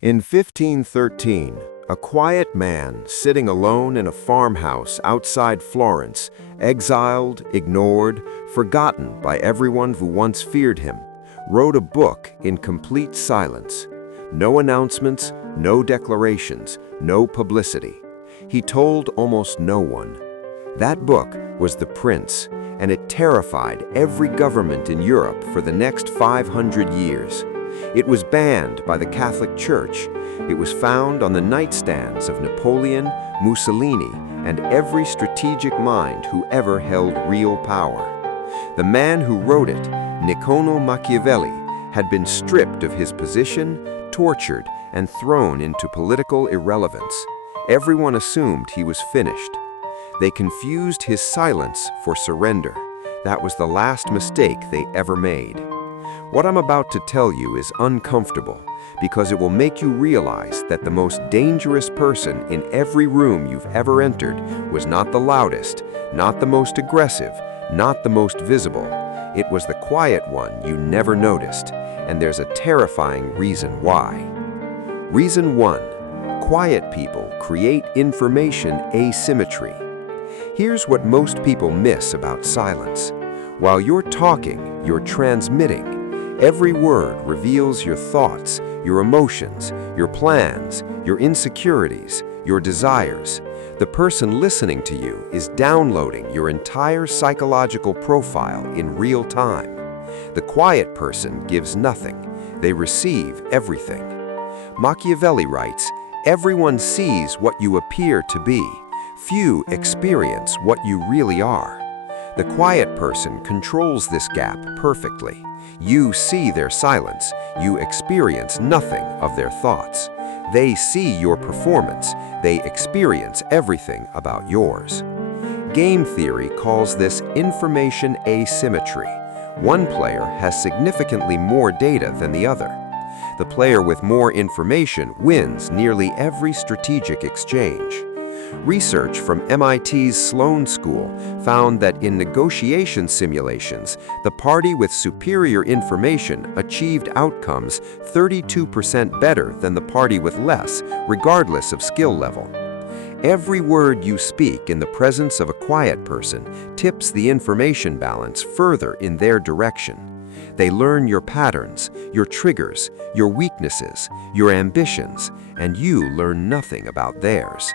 In 1513, a quiet man sitting alone in a farmhouse outside Florence, exiled, ignored, forgotten by everyone who once feared him, wrote a book in complete silence. No announcements, no declarations, no publicity. He told almost no one. That book was The Prince, and it terrified every government in Europe for the next 500 years. It was banned by the Catholic Church. It was found on the nightstands of Napoleon, Mussolini, and every strategic mind who ever held real power. The man who wrote it, Niccolo Machiavelli, had been stripped of his position, tortured, and thrown into political irrelevance. Everyone assumed he was finished. They confused his silence for surrender. That was the last mistake they ever made. What I'm about to tell you is uncomfortable because it will make you realize that the most dangerous person in every room you've ever entered was not the loudest, not the most aggressive, not the most visible. It was the quiet one you never noticed, and there's a terrifying reason why. Reason 1. Quiet people create information asymmetry. Here's what most people miss about silence. While you're talking, you're transmitting. Every word reveals your thoughts, your emotions, your plans, your insecurities, your desires. The person listening to you is downloading your entire psychological profile in real time. The quiet person gives nothing. They receive everything. Machiavelli writes, "Everyone sees what you appear to be. Few experience what you really are." The quiet person controls this gap perfectly. You see their silence. You experience nothing of their thoughts. They see your performance. They experience everything about yours. Game theory calls this information asymmetry. One player has significantly more data than the other. The player with more information wins nearly every strategic exchange. Research from MIT's Sloan School found that in negotiation simulations, the party with superior information achieved outcomes 32% better than the party with less, regardless of skill level. Every word you speak in the presence of a quiet person tips the information balance further in their direction. They learn your patterns, your triggers, your weaknesses, your ambitions, and you learn nothing about theirs.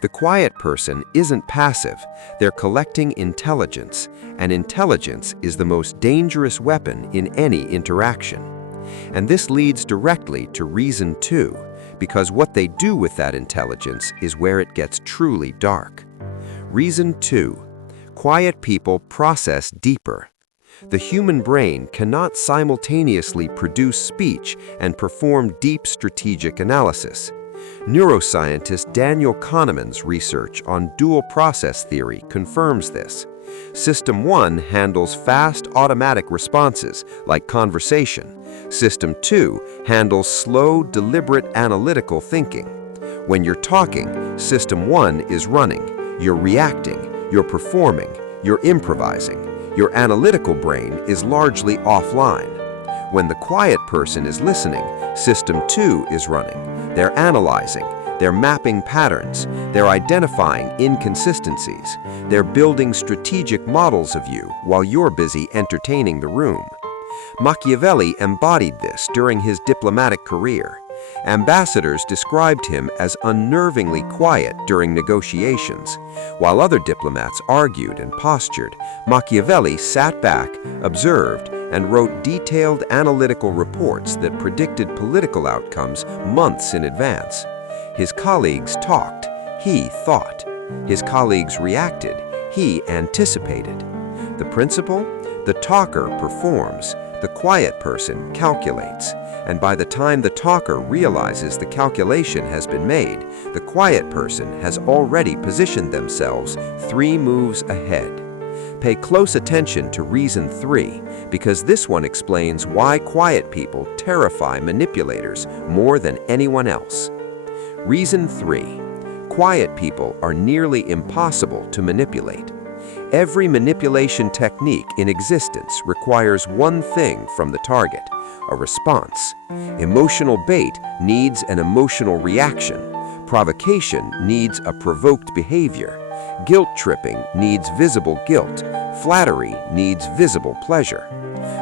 The quiet person isn't passive, they're collecting intelligence, and intelligence is the most dangerous weapon in any interaction. And this leads directly to reason 2, because what they do with that intelligence is where it gets truly dark. Reason 2. Quiet people process deeper. The human brain cannot simultaneously produce speech and perform deep strategic analysis. Neuroscientist Daniel Kahneman's research on dual process theory confirms this. System 1 handles fast automatic responses, like conversation. System 2 handles slow, deliberate analytical thinking. When you're talking, System 1 is running. You're reacting, you're performing, you're improvising. Your analytical brain is largely offline. When the quiet person is listening, System 2 is running. They're analyzing, they're mapping patterns, they're identifying inconsistencies, they're building strategic models of you while you're busy entertaining the room. Machiavelli embodied this during his diplomatic career. Ambassadors described him as unnervingly quiet during negotiations. While other diplomats argued and postured, Machiavelli sat back, observed, and wrote detailed analytical reports that predicted political outcomes months in advance. His colleagues talked, he thought. His colleagues reacted, he anticipated. The principle? The talker performs, the quiet person calculates. And by the time the talker realizes the calculation has been made, the quiet person has already positioned themselves 3 moves ahead. Pay close attention to reason 3, because this one explains why quiet people terrify manipulators more than anyone else. Reason 3. Quiet people are nearly impossible to manipulate. Every manipulation technique in existence requires one thing from the target: a response. Emotional bait needs an emotional reaction. Provocation needs a provoked behavior. Guilt tripping needs visible guilt. Flattery needs visible pleasure.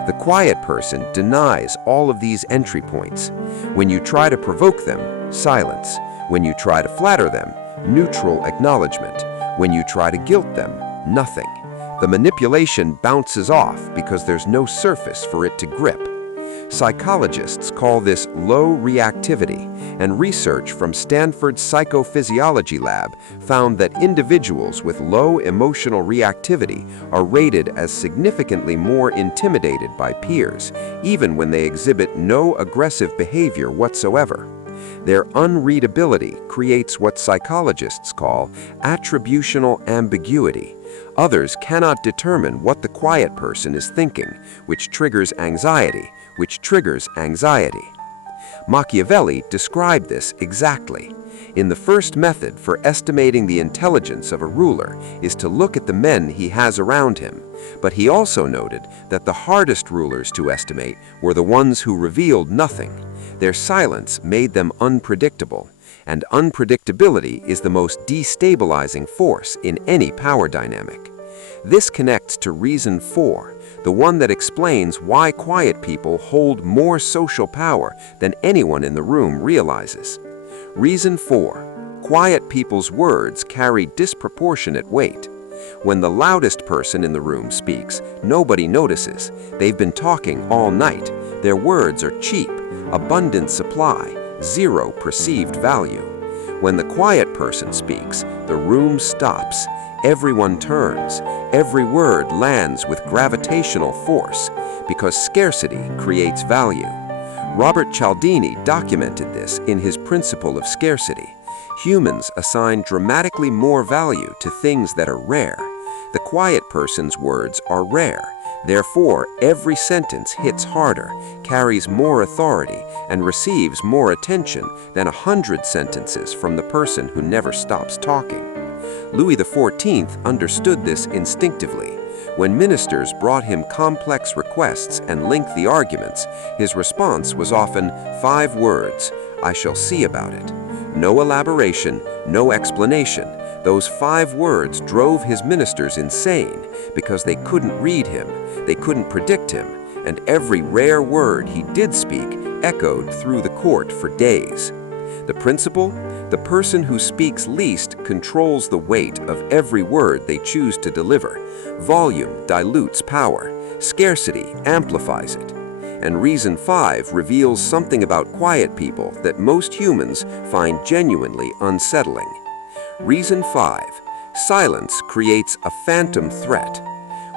The quiet person denies all of these entry points. When you try to provoke them, silence. When you try to flatter them, neutral acknowledgement. When you try to guilt them, nothing. The manipulation bounces off because there's no surface for it to grip. Psychologists call this low reactivity, and research from Stanford's psychophysiology lab found that individuals with low emotional reactivity are rated as significantly more intimidated by peers, even when they exhibit no aggressive behavior whatsoever. Their unreadability creates what psychologists call attributional ambiguity. Others cannot determine what the quiet person is thinking, which triggers anxiety. Machiavelli described this exactly. In the first method for estimating the intelligence of a ruler is to look at the men he has around him, but he also noted that the hardest rulers to estimate were the ones who revealed nothing. Their silence made them unpredictable, and unpredictability is the most destabilizing force in any power dynamic. This connects to reason 4, the one that explains why quiet people hold more social power than anyone in the room realizes. Reason 4. Quiet people's words carry disproportionate weight. When the loudest person in the room speaks, nobody notices. They've been talking all night. Their words are cheap, abundant supply, zero perceived value. When the quiet person speaks, the room stops. Everyone turns. Every word lands with gravitational force, because scarcity creates value. Robert Cialdini documented this in his principle of scarcity. Humans assign dramatically more value to things that are rare. The quiet person's words are rare. Therefore, every sentence hits harder, carries more authority, and receives more attention than 100 sentences from the person who never stops talking. Louis XIV understood this instinctively. When ministers brought him complex requests and lengthy arguments, his response was often 5 words: "I shall see about it." No elaboration, no explanation. Those 5 words drove his ministers insane because they couldn't read him, they couldn't predict him, and every rare word he did speak echoed through the court for days. The principle? The person who speaks least controls the weight of every word they choose to deliver. Volume dilutes power. Scarcity amplifies it. And reason 5 reveals something about quiet people that most humans find genuinely unsettling. Reason 5. Silence creates a phantom threat.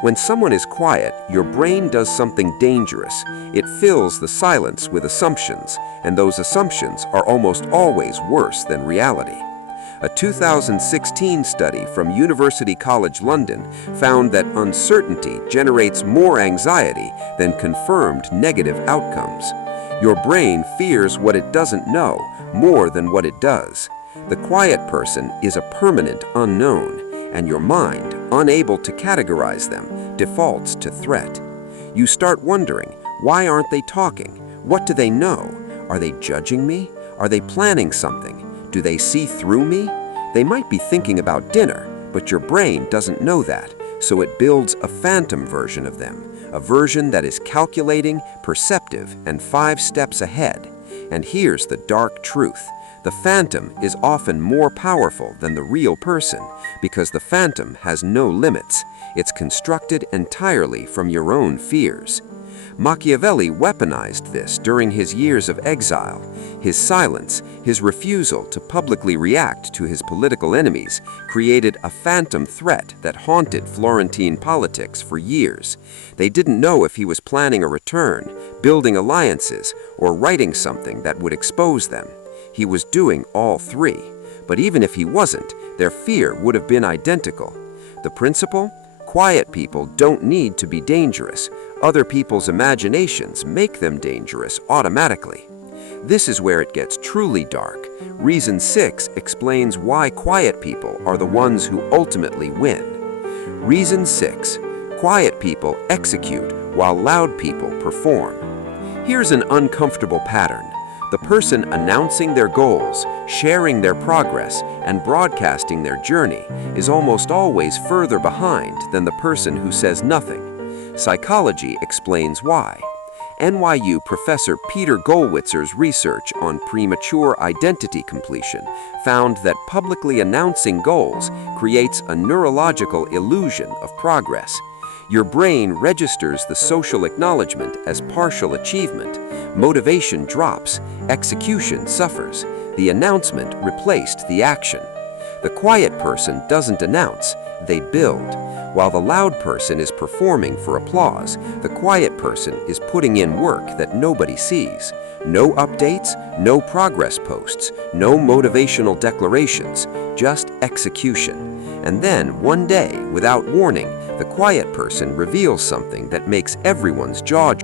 When someone is quiet, your brain does something dangerous. It fills the silence with assumptions, and those assumptions are almost always worse than reality. A 2016 study from University College London found that uncertainty generates more anxiety than confirmed negative outcomes. Your brain fears what it doesn't know more than what it does. The quiet person is a permanent unknown, and your mind, unable to categorize them, defaults to threat. You start wondering, why aren't they talking? What do they know? Are they judging me? Are they planning something? Do they see through me? They might be thinking about dinner, but your brain doesn't know that, so it builds a phantom version of them, a version that is calculating, perceptive, and 5 steps ahead. And here's the dark truth. The phantom is often more powerful than the real person because the phantom has no limits. It's constructed entirely from your own fears. Machiavelli weaponized this during his years of exile. His silence, his refusal to publicly react to his political enemies, created a phantom threat that haunted Florentine politics for years. They didn't know if he was planning a return, building alliances, or writing something that would expose them. He was doing all 3, but even if he wasn't, their fear would have been identical. The principle? Quiet people don't need to be dangerous. Other people's imaginations make them dangerous automatically. This is where it gets truly dark. Reason 6 explains why quiet people are the ones who ultimately win. Reason 6. Quiet people execute while loud people perform. Here's an uncomfortable pattern. The person announcing their goals, sharing their progress, and broadcasting their journey is almost always further behind than the person who says nothing. Psychology explains why. NYU professor Peter Gollwitzer's research on premature identity completion found that publicly announcing goals creates a neurological illusion of progress. Your brain registers the social acknowledgement as partial achievement. Motivation drops, execution suffers. The announcement replaced the action. The quiet person doesn't announce, they build. While the loud person is performing for applause, the quiet person is putting in work that nobody sees. No updates, no progress posts, no motivational declarations, just execution. And then, one day, without warning, the quiet person reveals something that makes everyone's jaw